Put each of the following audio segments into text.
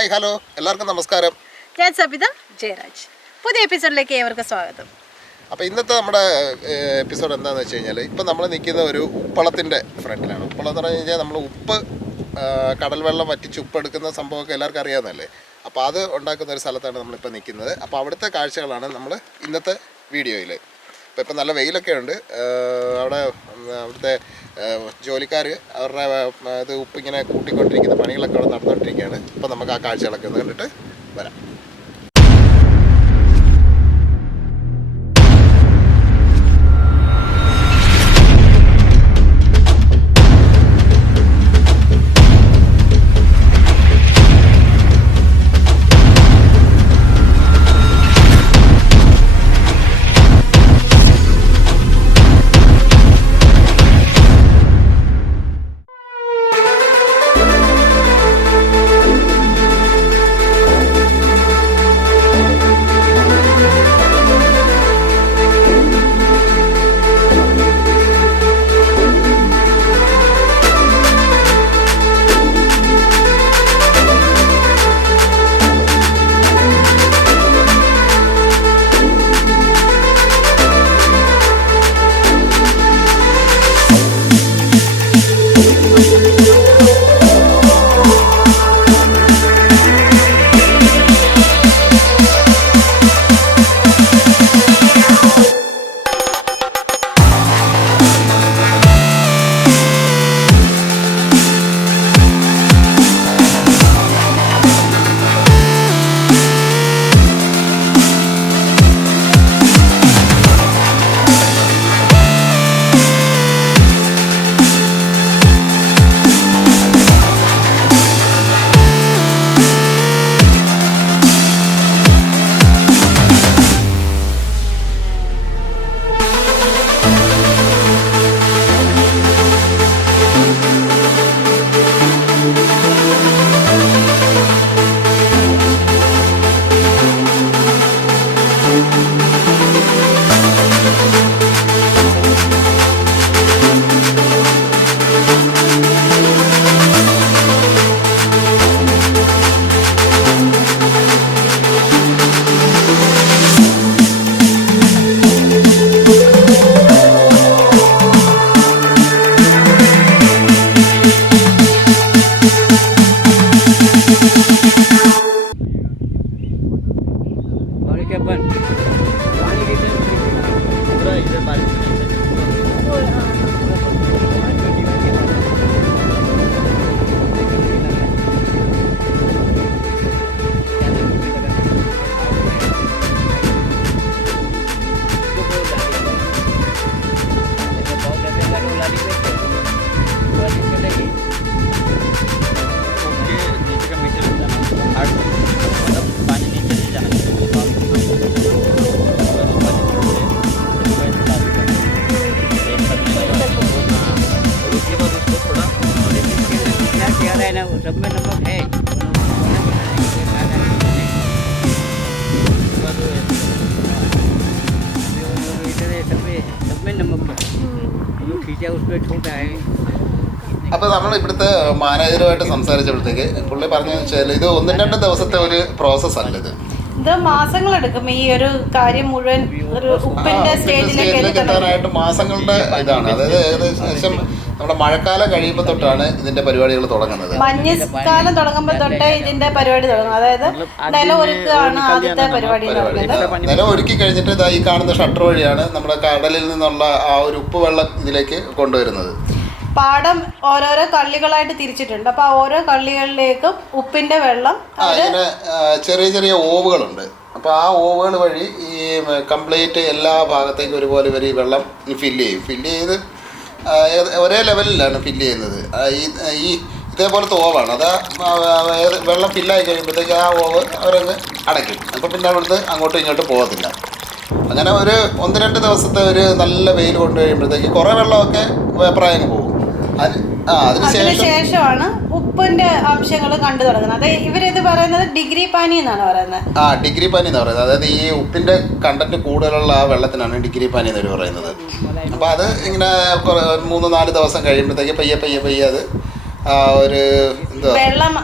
Hi hello എല്ലാവർക്കും നമസ്കാരം. ഞാൻ സബിത ജയരാജ്. പുതിയ എപ്പിസോഡിലേക്ക് ഏവർക്കും സ്വാഗതം. അപ്പോൾ ഇന്നത്തെ നമ്മുടെ എപ്പിസോഡ് എന്താണെന്ന് വെച്ച് കഴിഞ്ഞാൽ ഇപ്പോൾ നമ്മൾ നിൽക്കുന്ന ഒരു ഉപ്പളത്തിൻ്റെ ഫ്രണ്ടിലാണ്. ഉപ്പളം എന്ന് പറഞ്ഞു കഴിഞ്ഞാൽ നമ്മൾ ഉപ്പ് കടൽ വെള്ളം വറ്റിച്ച് ഉപ്പ് എടുക്കുന്ന സംഭവമൊക്കെ എല്ലാവർക്കും അറിയാവുന്നതല്ലേ. അപ്പോൾ അത് ഉണ്ടാക്കുന്ന ഒരു സ്ഥലത്താണ് നമ്മളിപ്പോൾ നിൽക്കുന്നത്. അപ്പോൾ അവിടുത്തെ കാഴ്ചകളാണ് നമ്മൾ ഇന്നത്തെ വീഡിയോയിൽ. അപ്പോൾ ഇപ്പം നല്ല വെയിലൊക്കെ ഉണ്ട്. അവിടുത്തെ ജോലിക്കാർ അവരുടെ ഇത് ഉപ്പിങ്ങനെ കൂട്ടിക്കൊണ്ടിരിക്കുന്ന പണികളൊക്കെ അവിടെ നടന്നുകൊണ്ടിരിക്കുകയാണ്. അപ്പോൾ നമുക്ക് ആ കാഴ്ചകളൊക്കെ ഒന്ന് കണ്ടിട്ട് വരാം. അപ്പോൾ നമ്മൾ ഇവിടുത്തെ മാനേജറുമായിട്ട് സംസാരിച്ചപ്പോഴത്തേക്ക് പുള്ളി പറഞ്ഞതെന്ന് വെച്ചാൽ ഇത് 1-2 ദിവസത്തെ ഒരു പ്രോസസ് അല്ല, ഇത് മാസങ്ങളെടുക്കും. ഈ ഒരു കാര്യം മുഴുവൻ ഒരു ഉപ്പിന്റെ സ്റ്റേജിലേക്ക് എത്താനായിട്ട് മാസങ്ങളുടെ ഇതാണ്. അതായത് ഏകദേശം നമ്മുടെ മഴക്കാലം കഴിയുമ്പോൾ തൊട്ടാണ് ഇതിന്റെ പരിപാടികൾ തുടങ്ങുന്നത്. മഞ്ഞക്കാലം തുടങ്ങുമ്പോൾ തൊട്ടേ ഇതിന്റെ പരിപാടി തുടങ്ങും. അതായത് നിലം ഒരുക്കുകയാണ് ആദ്യത്തെ പരിപാടി. നിലം ഒരുക്കി കഴിഞ്ഞിട്ട് ഇതാ ഈ കാണുന്ന ഷട്ടർ വഴിയാണ് നമ്മുടെ കടലിൽ നിന്നുള്ള ആ ഒരു ഉപ്പ് വെള്ളം ഇതിലേക്ക് കൊണ്ടുവരുന്നത്. പാടം ഓരോരോ കള്ളികളായിട്ട് തിരിച്ചിട്ടുണ്ട്. അപ്പൊ ഓരോ കള്ളികളിലേക്കും ഉപ്പിന്റെ വെള്ളം ഇങ്ങനെ ചെറിയ ചെറിയ ഓവുകളുണ്ട്. അപ്പോൾ ആ ഓവുകൾ വഴി ഈ കംപ്ലീറ്റ് എല്ലാ ഭാഗത്തേക്കും ഒരുപോലെ ഇവർ ഈ വെള്ളം ഫില്ല് ചെയ്ത് ഒരേ ലെവലിലാണ് ഫില്ല് ചെയ്യുന്നത്. ഈ ഇതേപോലത്തെ ഓവാണ്. അത് വെള്ളം ഫില്ലായി കഴിയുമ്പോഴത്തേക്ക് ആ ഓവ് അവരങ്ങ് അടയ്ക്കും. അപ്പോൾ പിന്നെ അവിടുന്ന് അങ്ങോട്ടും ഇങ്ങോട്ടും പോകത്തില്ല. അങ്ങനെ ഒരു 1-2 ദിവസത്തെ ഒരു നല്ല വെയിൽ കൊണ്ട് കഴിയുമ്പോഴത്തേക്ക് കുറേ വെള്ളമൊക്കെ വേപ്പറായി പോകും. അതിനുശേഷമാണ് ഉപ്പിന്റെ അംശങ്ങൾ കണ്ടു തുടങ്ങുന്നത്. അത് ഇവരിത് പറയുന്നത് ഡിഗ്രി പാനി എന്നാണ് പറയുന്നത്. ഡിഗ്രി പാനി എന്ന് പറയുന്നത്, അതായത് ഈ ഉപ്പിന്റെ കണ്ടന്റ് കൂടുതലുള്ള ആ വെള്ളത്തിനാണ് ഡിഗ്രി പാനി എന്ന് പറയുന്നത്. അപ്പോൾ അത് ഇങ്ങനെ 3-4 ദിവസം കഴിയുമ്പോഴത്തേക്ക് പയ്യെ അത് ഒരു എന്താ വെള്ളം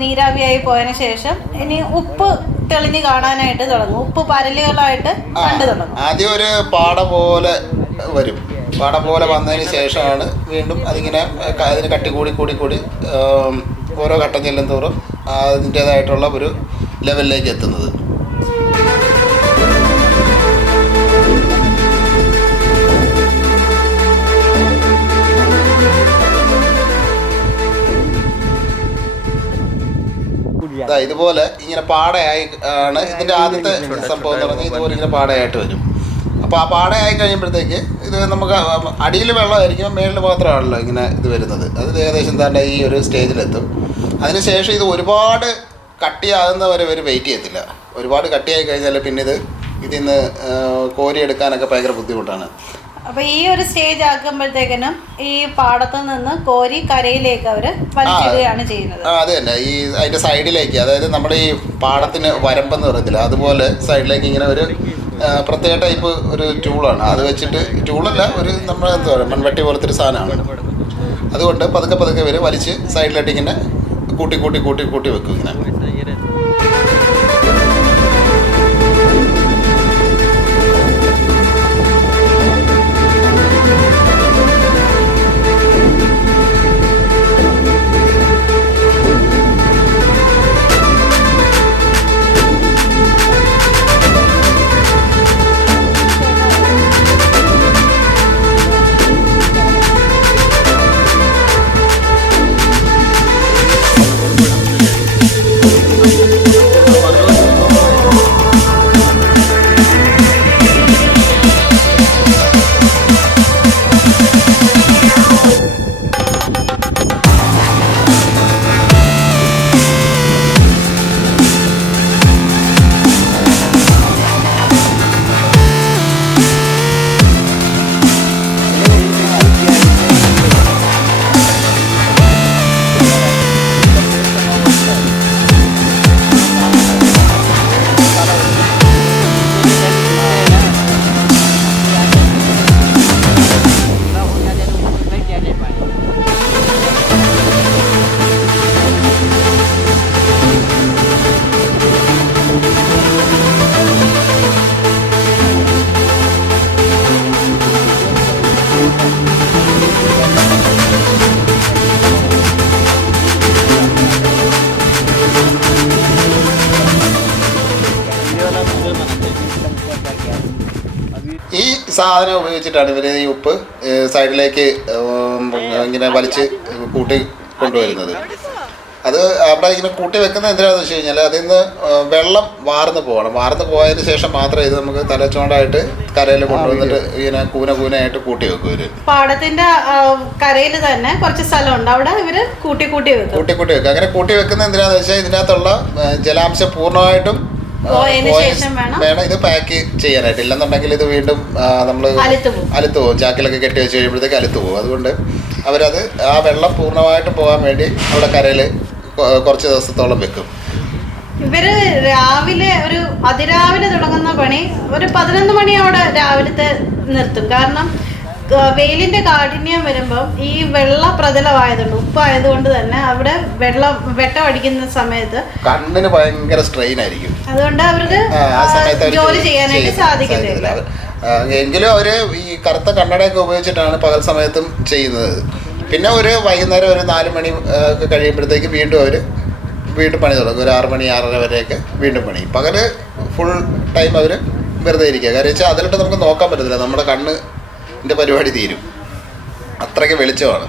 നീരാവിയായി പോയതിനു ശേഷം ഇനി ഉപ്പ് തെളിഞ്ഞ് കാണാനായിട്ട് തുടങ്ങും. ഉപ്പ് പരലുകളായിട്ട് കണ്ടു തുടങ്ങും. ആദ്യം ഒരു പാട പോലെ വരും. പാട പോലെ വന്നതിന് ശേഷമാണ് വീണ്ടും അതിങ്ങനെ അതിന് കട്ടി കൂടി കൂടി കൂടി ഓരോ ഘട്ടം ചെല്ലും തോറും അതിൻ്റേതായിട്ടുള്ള ഒരു ലെവലിലേക്ക് എത്തുന്നത്. ഇതുപോലെ ഇങ്ങനെ പാടയായി ആണ് ഇതിൻ്റെ ആദ്യത്തെ സംഭവം എന്ന് പറഞ്ഞാൽ ഇതുപോലെ ഇങ്ങനെ പാടയായിട്ട് വരും. അപ്പോൾ ആ പാടയായി കഴിയുമ്പോഴത്തേക്ക് ഇത് നമുക്ക് അടിയിൽ വെള്ളമായിരിക്കും, മേളിൽ മാത്രമാണല്ലോ ഇങ്ങനെ ഇത് വരുന്നത്. അത് ഏകദേശം തന്നെ ഈ ഒരു സ്റ്റേജിലെത്തും. അതിനുശേഷം ഇത് ഒരുപാട് കട്ടിയാകുന്നവരെ ഒരു വെയിറ്റ് ചെയ്യത്തില്ല. ഒരുപാട് കട്ടിയായി കഴിഞ്ഞാൽ പിന്നെ ഇതിൽ നിന്ന് കോരിയെടുക്കാനൊക്കെ ഭയങ്കര ബുദ്ധിമുട്ടാണ്. അപ്പോൾ ഈ ഒരു സ്റ്റേജ് ആക്കുമ്പോഴത്തേക്കിനും ഈ പാടത്തു നിന്ന് കോരി കരയിലേക്ക് അവർ വലിച്ചിടുകയാണ് ചെയ്യുന്നത്. അത് തന്നെ. ഈ അതിൻ്റെ സൈഡിലേക്ക്, അതായത് നമ്മുടെ ഈ പാടത്തിന് വരമ്പെന്ന് പറയത്തില്ല, അതുപോലെ സൈഡിലേക്ക് ഇങ്ങനെ ഒരു പ്രത്യേക ടൈപ്പ് ഒരു ടൂളാണ്. അത് വെച്ചിട്ട് ടൂളല്ല, ഒരു നമ്മൾ എന്താ പറയുക മൺവെട്ടി പോലത്തെ ഒരു സാധനമാണ്. അതുകൊണ്ട് പതുക്കെ പതുക്കെ ഇവർ വലിച്ച് സൈഡിലായിട്ട് ഇങ്ങനെ കൂട്ടി കൂട്ടി കൂട്ടി കൂട്ടി വെക്കും ഇങ്ങനെ. ഈ സാധനം ഉപയോഗിച്ചിട്ടാണ് ഇവർ ഈ ഉപ്പ് സൈഡിലേക്ക് ഇങ്ങനെ വലിച്ച് കൂട്ടി കൊണ്ടുവരുന്നത്. അത് അവിടെ ഇങ്ങനെ കൂട്ടി വെക്കുന്നത് എന്തിനാണെന്ന് വെച്ച് കഴിഞ്ഞാൽ അതിൽ നിന്ന് വെള്ളം വാർന്ന് പോകണം. വാർന്ന് പോയതിന് ശേഷം മാത്രമേ ഇത് നമുക്ക് തലച്ചോണ്ടായിട്ട് കരയിൽ കൊണ്ടുവന്നിട്ട് ഇങ്ങനെ കൂനായിട്ട് കൂട്ടി വെക്കും. ഇവര് പാടത്തിന്റെ കരയിൽ തന്നെ കുറച്ച് സ്ഥലമുണ്ട്, അവിടെ ഇവര് കൂട്ടി വെക്കും. അങ്ങനെ കൂട്ടി വെക്കുന്നത് എന്തിനാന്ന് വെച്ചാൽ ഇതിനകത്തുള്ള ജലാംശം പൂർണ്ണമായിട്ടും വേണം ഇത് പാക്ക് ചെയ്യാനായിട്ട്. ഇല്ലെന്നുണ്ടെങ്കിൽ ഇത് വീണ്ടും നമ്മൾ അലുത്ത് പോകും. ചാക്കിലൊക്കെ കെട്ടി വെച്ച് കഴിയുമ്പോഴത്തേക്ക് അലുത്ത് പോകും. അതുകൊണ്ട് അവരത് ആ വെള്ളം പൂർണ്ണമായിട്ട് പോകാൻ വേണ്ടി അവിടെ കരയിൽ കുറച്ച് ദിവസത്തോളം വെക്കും. ഇവര് രാവിലെ അതിരാവിലെ തുടങ്ങുന്ന പണി ഒരു 11 മണിയോടെ രാവിലത്തെ നിർത്തും. കാരണം വെയിലിന്റെ കാഠിന്യം വരുമ്പം ഈ വെള്ള പ്രതലമായതുകൊണ്ട്, ഉപ്പായതുകൊണ്ട് തന്നെ അവിടെ വെട്ടം അടിക്കുന്ന സമയത്ത് കണ്ണിന് ഭയങ്കര സ്ട്രെയിൻ ആയിരിക്കും. അതുകൊണ്ട് അവർക്ക് ജോലി ചെയ്യാനായിട്ട് സാധിക്കുന്നില്ല. എങ്കിലും അവര് ഈ കറുത്ത കണ്ണടയൊക്കെ ഉപയോഗിച്ചിട്ടാണ് പകൽ സമയത്തും ചെയ്യുന്നത്. പിന്നെ ഒരു വൈകുന്നേരം ഒരു 4 മണി ഒക്കെ കഴിയുമ്പോഴത്തേക്ക് വീണ്ടും പണി തുടങ്ങും. ഒരു 6 മണി 6:30 വരെയൊക്കെ വീണ്ടും പണി. പകല് ഫുൾ ടൈം അവർ വെറുതെ ഇരിക്കുക. കാര്യം വെച്ചാൽ അതിലിട്ട് നമുക്ക് നോക്കാൻ പറ്റത്തില്ല, നമ്മുടെ കണ്ണിൻ്റെ പരിപാടി തീരും. അത്രയ്ക്ക് വെളിച്ചമാണ്.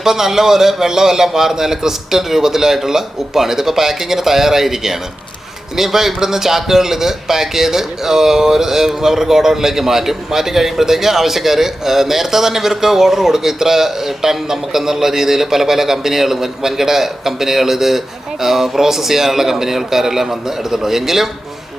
ഇതിപ്പോൾ നല്ലപോലെ വെള്ളമെല്ലാം വാർന്ന നല്ല ക്രിസ്റ്റൽ രൂപത്തിലായിട്ടുള്ള ഉപ്പാണ്. ഇതിപ്പോൾ പാക്കിങ്ങിന് തയ്യാറായിരിക്കുകയാണ്. ഇനിയിപ്പോൾ ഇവിടുന്ന് ചാക്കുകളിൽ ഇത് പാക്ക് ചെയ്ത് അവരുടെ ഗോഡൗണിലേക്ക് മാറ്റി കഴിയുമ്പോഴത്തേക്ക് ആവശ്യക്കാർ നേരത്തെ തന്നെ ഇവർക്ക് ഓർഡർ കൊടുക്കും. ഇത്ര ടൺ നമുക്കെന്നുള്ള രീതിയിൽ പല കമ്പനികൾ, വൻകിട കമ്പനികൾ, ഇത് പ്രോസസ്സ് ചെയ്യാനുള്ള കമ്പനികൾക്കാരെല്ലാം വന്ന് എടുത്തിട്ടുണ്ടോ. എങ്കിലും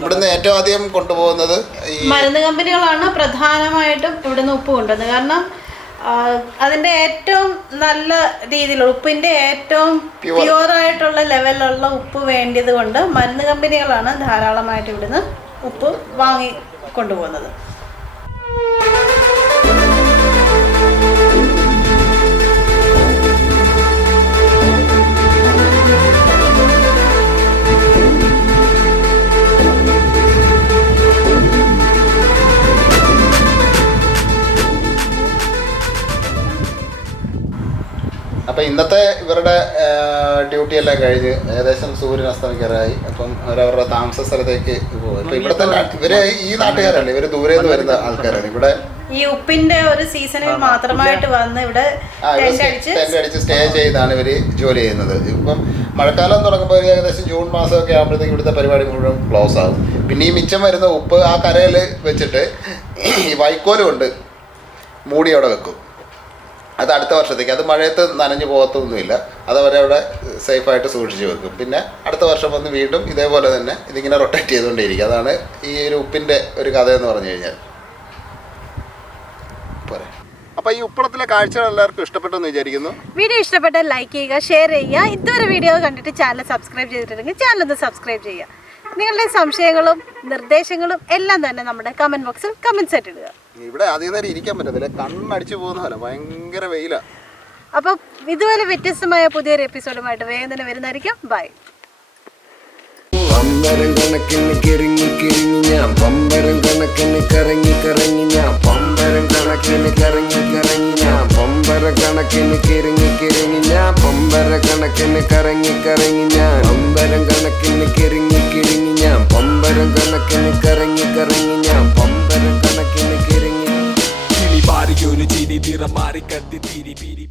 ഇവിടുന്ന് ഏറ്റവും ആദ്യം കൊണ്ടുപോകുന്നത് ഈ മരുന്ന് കമ്പനികളാണ് പ്രധാനമായിട്ടും ഇവിടുന്ന് ഉപ്പ് കൊണ്ടുവന്നത്. കാരണം അതിൻ്റെ ഏറ്റവും നല്ല രീതിയിലുള്ള ഉപ്പിൻ്റെ ഏറ്റവും പ്യുവറായിട്ടുള്ള ലെവലിലുള്ള ഉപ്പ് വേണ്ടിയത് കൊണ്ട് മരുന്ന് കമ്പനികളാണ് ധാരാളമായിട്ട് ഇവിടുന്ന് ഉപ്പ് വാങ്ങി കൊണ്ടുപോകുന്നത്. അപ്പോൾ ഇന്നത്തെ ഇവരുടെ ഡ്യൂട്ടി എല്ലാം കഴിഞ്ഞ് ഏകദേശം സൂര്യൻ അസ്തമിക്കാറായി. അപ്പം അവരവരുടെ താമസ സ്ഥലത്തേക്ക് പോകും. ഇപ്പം ഇവിടെ തന്നെ ഇവര് ഈ നാട്ടുകാരല്ല, ഇവര് ദൂരെ നിന്ന് വരുന്ന ആൾക്കാരാണ്. ഇവിടെ ഈ ഉപ്പിന്റെ ഒരു സീസണിൽ മാത്രമായിട്ട് വന്ന് ഇവിടെ ടെന്റ് അടിച്ച് സ്റ്റേ ചെയ്താണ് ഇവര് ജോലി ചെയ്യുന്നത്. ഇപ്പം മഴക്കാലം തുടങ്ങുമ്പോൾ ഏകദേശം ജൂൺ മാസമൊക്കെ ആകുമ്പോഴത്തേക്ക് ഇവിടുത്തെ പരിപാടി മുഴുവൻ ക്ലോസ് ആകും. പിന്നെ ഈ മിച്ചം വരുന്ന ഉപ്പ് ആ കരയിൽ വെച്ചിട്ട് ഈ വൈക്കോല് കൊണ്ട് മൂടി അവിടെ വെക്കും. അത് അടുത്ത വർഷത്തേക്ക്, അത് മഴയത്ത് നനഞ്ഞു പോകത്തൊന്നുമില്ല, അതവരെ അവിടെ സേഫായിട്ട് സൂക്ഷിച്ച് വെക്കും. പിന്നെ അടുത്ത വർഷം വന്ന് വീണ്ടും ഇതേപോലെ തന്നെ ഇതിങ്ങനെ റൊട്ടേറ്റ് ചെയ്തുകൊണ്ടേയിരിക്കും. അതാണ് ഈ ഒരു ഉപ്പിൻ്റെ ഒരു കഥ എന്ന് പറഞ്ഞു കഴിഞ്ഞാൽ. പോരെ. അപ്പോൾ ഈ ഉപ്പളത്തിലെ കാഴ്ചകൾ എല്ലാവർക്കും ഇഷ്ടപ്പെട്ടെന്ന് വിചാരിക്കുന്നു. വീഡിയോ ഇഷ്ടപ്പെട്ടാൽ ലൈക്ക് ചെയ്യുക, ഷെയർ ചെയ്യുക. ഇതുവരെ വീഡിയോ കണ്ടിട്ട് ചാനൽ സബ്സ്ക്രൈബ് ചെയ്തിട്ടുണ്ടെങ്കിൽ ചാനൽ ഒന്ന് സബ്സ്ക്രൈബ് ചെയ്യുക. നിങ്ങളുടെ സംശയങ്ങളും നിർദ്ദേശങ്ങളും എല്ലാം തന്നെ നമ്മുടെ കമൻറ്റ് ബോക്സിൽ കമൻറ്റ്സ് ആയിട്ട് ഇടുക. ഇവിടെ അധികം നേരം ഇരിക്കാൻ പറ്റത്തില്ല, കണ്ണടിച്ചു പോകുന്ന പോലെ ഭയങ്കര വെയിലാണ്. അപ്പോൾ ഇതുപോലെ വ്യത്യസ്തമായ പുതിയൊരു എപ്പിസോഡുമായിട്ട് വേഗം തന്നെ വരുന്നതായിരിക്കും. ബൈ. പമ്പരം കണക്കിന് കിറങ്ങി ഞാൻ പമ്പരം കണക്കിന് കറങ്ങി ഞാൻ പമ്പരം കണക്കിന് കറങ്ങി ഞാൻ പമ്പര കണക്കിന് കിറങ്ങി ഞാൻ പമ്പര കണക്കിന് കറങ്ങി ഞാൻ പമ്പരം കണക്കിന് കിറങ്ങി ഞാൻ പമ്പരം കണക്കിന് കറങ്ങി ഞാൻ പമ്പരം കണക്കിന് കിറങ്ങി കിളി പാറിയൊരു ചിരി നിറം മാറി കത്തി തിരി പിരി